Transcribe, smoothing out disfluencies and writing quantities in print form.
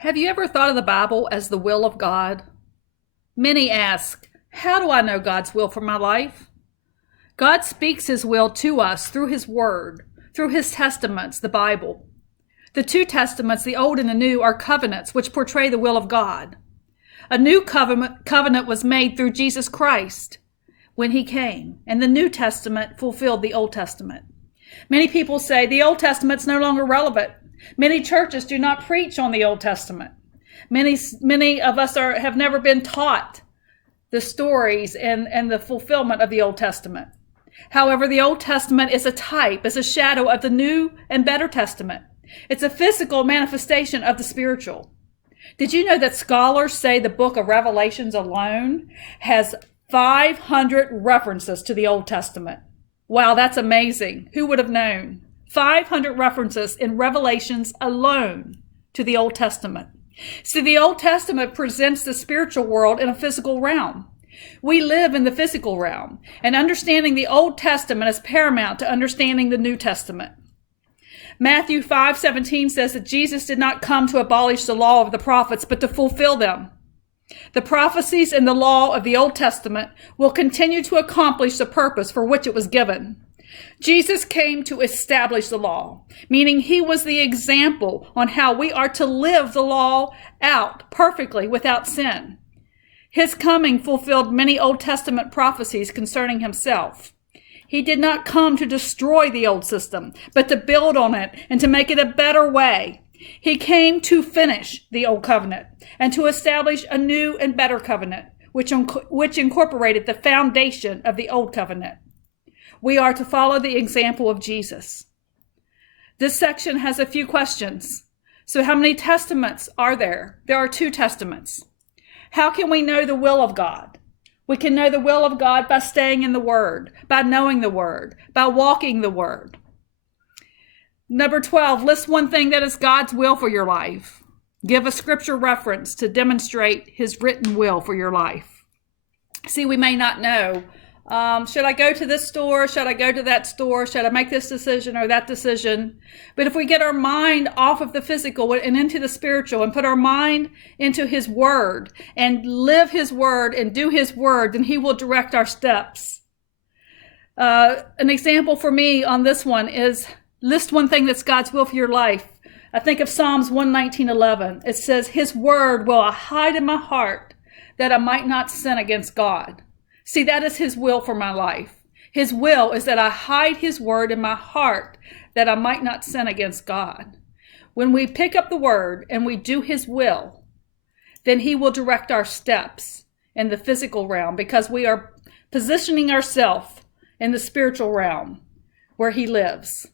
Have you ever thought of the Bible as the will of God? Many ask, how do I know God's will for my life? God speaks his will to us through his word, through his testaments, the Bible. The two testaments, the Old and the New, are covenants which portray the will of God. A new covenant was made through Jesus Christ when he came, and the New Testament fulfilled the Old Testament. Many people say the Old Testament's no longer relevant. Many churches do not preach on the Old Testament. Many of us have never been taught the stories and the fulfillment of the Old Testament. However, the Old Testament is a type, is a shadow of the New and Better Testament. It's a physical manifestation of the spiritual. Did you know that scholars say the book of Revelations alone has 500 references to the Old Testament? Wow, that's amazing. Who would have known? 500 references in Revelations alone to the Old Testament. See, the Old Testament presents the spiritual world in a physical realm. We live in the physical realm, and understanding the Old Testament is paramount to understanding the New Testament. Matthew 5:17 says that Jesus did not come to abolish the law of the prophets, but to fulfill them. The prophecies and the law of the Old Testament will continue to accomplish the purpose for which it was given. Jesus came to establish the law, meaning he was the example on how we are to live the law out perfectly without sin. His coming fulfilled many Old Testament prophecies concerning himself. He did not come to destroy the old system, but to build on it and to make it a better way. He came to finish the old covenant and to establish a new and better covenant, which incorporated the foundation of the old covenant. We are to follow the example of Jesus. This section has a few questions. So how many testaments are there? There are 2 testaments. How can we know the will of God? We can know the will of God by staying in the Word, by knowing the Word, by walking the Word. Number 12, list one thing that is God's will for your life. Give a scripture reference to demonstrate his written will for your life. See, we may not know, should I go to this store? Should I go to that store? Should I make this decision or that decision? But if we get our mind off of the physical and into the spiritual and put our mind into his word and live his word and do his word, then he will direct our steps. An example for me on this one is list one thing that's God's will for your life. I think of Psalms 119:11. It says, his word will I hide in my heart that I might not sin against God. See, that is his will for my life. His will is that I hide his word in my heart that I might not sin against God. When we pick up the word and we do his will, then he will direct our steps in the physical realm because we are positioning ourselves in the spiritual realm where he lives.